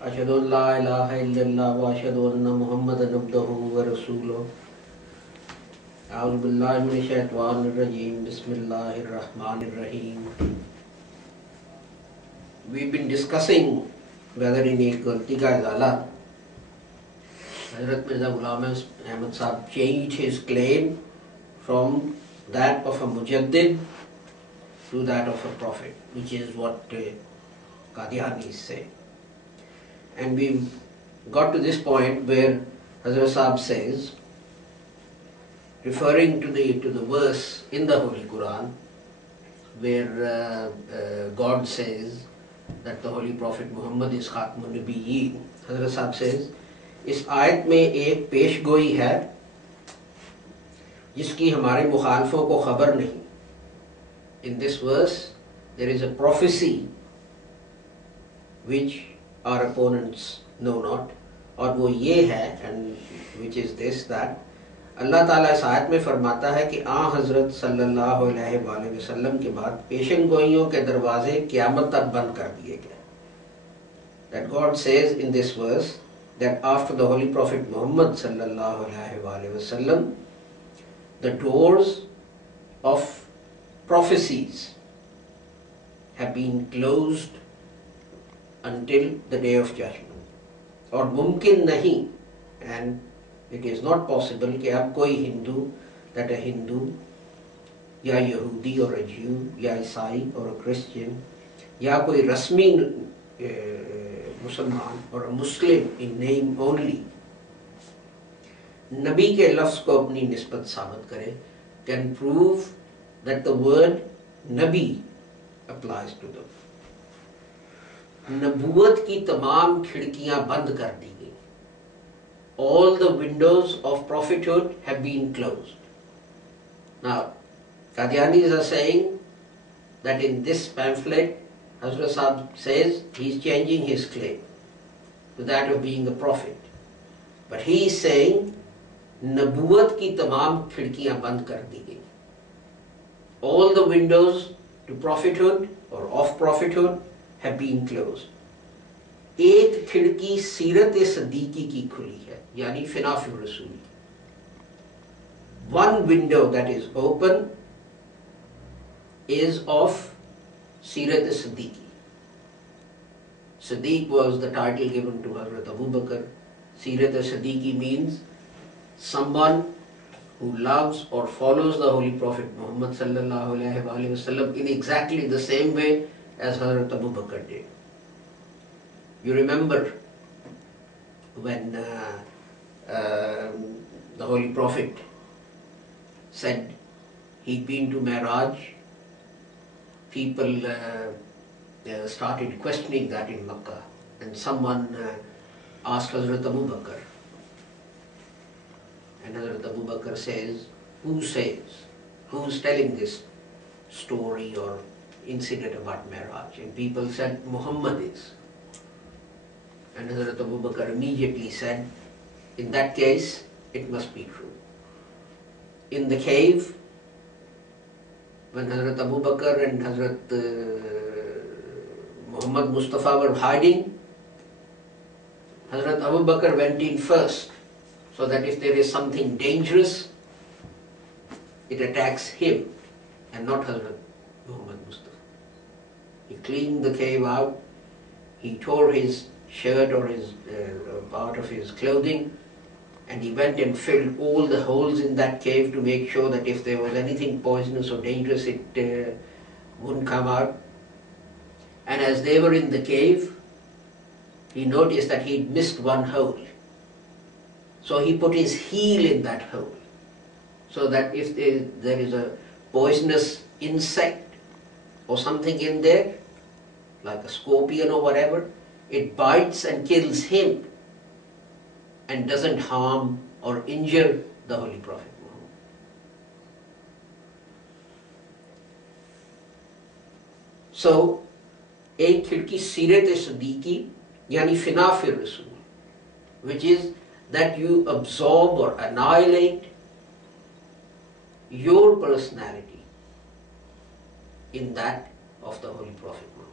अशहदु अल्ला इलाहा इल्लल्लाह व अशहदु अन्ना मुहम्मदन अब्दुहु व रसूलुहु। अऊज़ु बिल्लाहि मिनश शैतानिर रजीम। बिस्मिल्लाहिर रहमानिर रहीम। We've been discussing whether in एक गलती का इज़ाला Hazrat Mirza Ghulam Ahmad Sahib changed his claim from that of a mujaddid to that of a prophet, which is what Qadianis say. And we got to this point where Hazrat Sahib says, referring to the verse in the Holy Quran, where God says that the Holy Prophet Muhammad is Khatmun Nabiyyin, Hazrat Sahib says, इस आयत में एक पेश गोई है जिसकी हमारे मुखालफों को खबर नहीं. In this verse there is a prophecy which our opponents know not, और वो ये है, and which is this, that अल्लाह ताला इस आयत में फरमाता है कि आ हजरत सल्लल्लाहु अलैहि वसल्लम के बाद पेशन गोइयों के दरवाजे क़यामत तक बंद कर दिए गए. That God says in this verse that after the Holy Prophet Muhammad sallallahu alaihi wasallam, the doors of prophecies have been closed until the day of judgment. और मुमकिन नहीं, and it is not possible कि अब कोई Hindu, that a Hindu या यहूदी और a Jew या ईसाई और a Christian या कोई रस्मी मुसलमान और a Muslim in name only नबी के लफ्ज़ को अपनी निस्बत साबित करे, can prove that the word Nabi applies to them. नबूवत की तमाम खिड़कियां बंद कर दी गई. All the windows of prophethood have been closed. Now, Qadianis are saying that in this pamphlet, Hazrat Sahib says he is changing his claim to that of being a prophet. But he is saying, नबूवत की तमाम खिड़कियां बंद कर दी गई. All the windows to prophethood or of prophethood have been closed. एक खिड़की सीरत सदीकी की खुली है, यानी फिनाफिर रसूल. One window that is open is of Sirat Siddiqui. Siddiq was the title given to Hazrat Abu Bakr. Sirat Siddiqui means someone who loves or follows the Holy Prophet Muhammad sallallahu alaihi wasallam in exactly the same way as Hazrat Abu Bakr did. You remember when the Holy Prophet said he'd been to Mi'raj, people started questioning that in Makkah, and someone asked Hazrat Abu Bakr, and Hazrat Abu Bakr says, who's telling this story or incident about Mi'raj? And people said, Muhammad is. And Hazrat Abu Bakr immediately said, in that case, it must be true. In the cave, when Hazrat Abu Bakr and Hazrat Muhammad Mustafa were hiding, Hazrat Abu Bakr went in first, so that if there is something dangerous, it attacks him and not Hazrat Muhammad Mustafa. He cleaned the cave out, he tore his shirt or his part of his clothing, and he went and filled all the holes in that cave to make sure that if there was anything poisonous or dangerous, it wouldn't come out. And as they were in the cave, he noticed that he'd missed one hole. So he put his heel in that hole, so that if there is a poisonous insect or something in there, like a scorpion or whatever, it bites and kills him and doesn't harm or injure the Holy Prophet Muhammad. So, एक खिड़की सीरत सदीकी यानी फिनाफिर रसूल, which is that you absorb or annihilate your personality in that of the Holy Prophet Muhammad.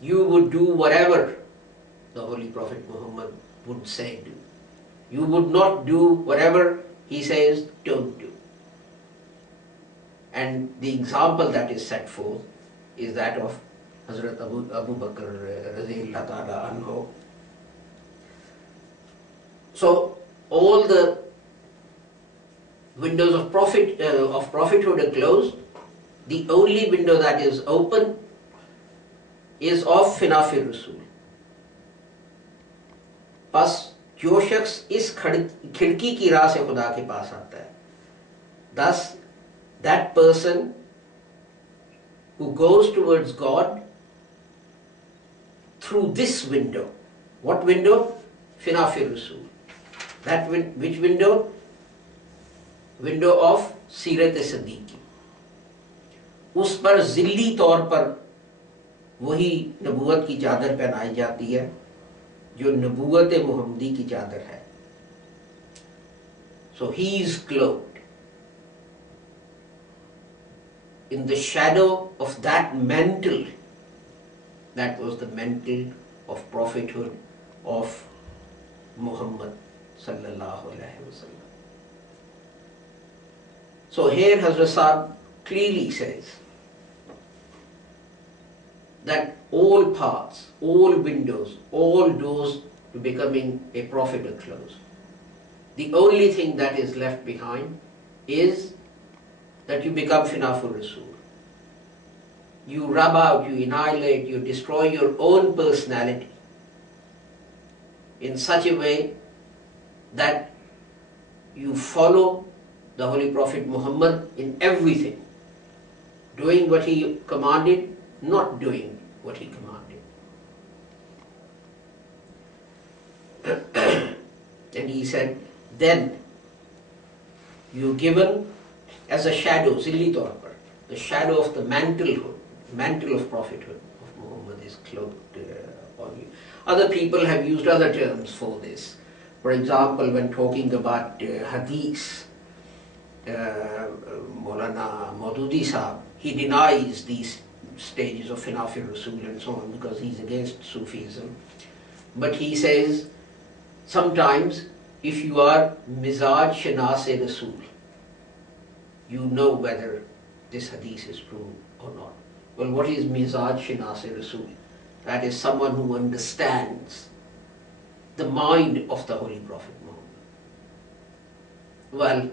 You would do whatever the Holy Prophet Muhammad would say do. You would not do whatever he says don't do. And the example that is set forth is that of Hazrat Abu Bakr radhiyallahu ta'ala anhu. So all the windows of prophethood are closed. The only window that is open is of Finafir Rasul. बस जो शख्स इस खिड़की की राह से खुदा के पास आता है, thus that person who goes towards God through this window. What window? Finafir Rasul. That which window? Window of Sirat Siddiqi. उस पर ज़िल्ली तौर पर वही नबूवत की चादर पहनाई जाती है जो नबूवत मुहम्मदी की चादर है. So he is clothed in the shadow of that mantle. That was the mantle of prophethood of Muhammad sallallahu alaihi wasallam. So here Hazrat Sahib clearly says that all paths, all windows, all doors to becoming a prophet are closed. The only thing that is left behind is that you become Finafur Rasul. You rub out, you annihilate, you destroy your own personality in such a way that you follow the Holy Prophet Muhammad in everything, doing what he commanded, not doing what he commanded. And he said, then you're given as a shadow, Zilli Taur par, the shadow of the mantle of prophethood of Muhammad is cloaked on you. Other people have used other terms for this. For example, when talking about hadith, Maulana Maududi Sahib, he denies these stages of Finafir Rasul and so on because he's against Sufism. But he says, sometimes if you are Mizaj Shanas Rasul, you know whether this hadith is true or not. Well, what is Mizaj Shanas Rasul? That is someone who understands the mind of the Holy Prophet Muhammad. Well,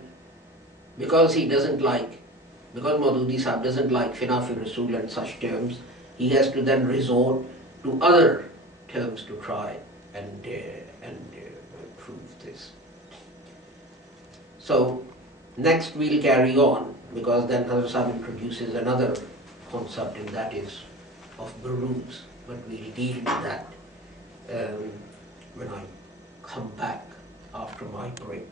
because Maududi Sahib doesn't like Finafir Rasul and such terms, he has to then resort to other terms to try and prove this. So next we'll carry on, because then Hazrat Sahib introduces another concept, and that is of Buruz. But we'll deal with that when I come back after my break.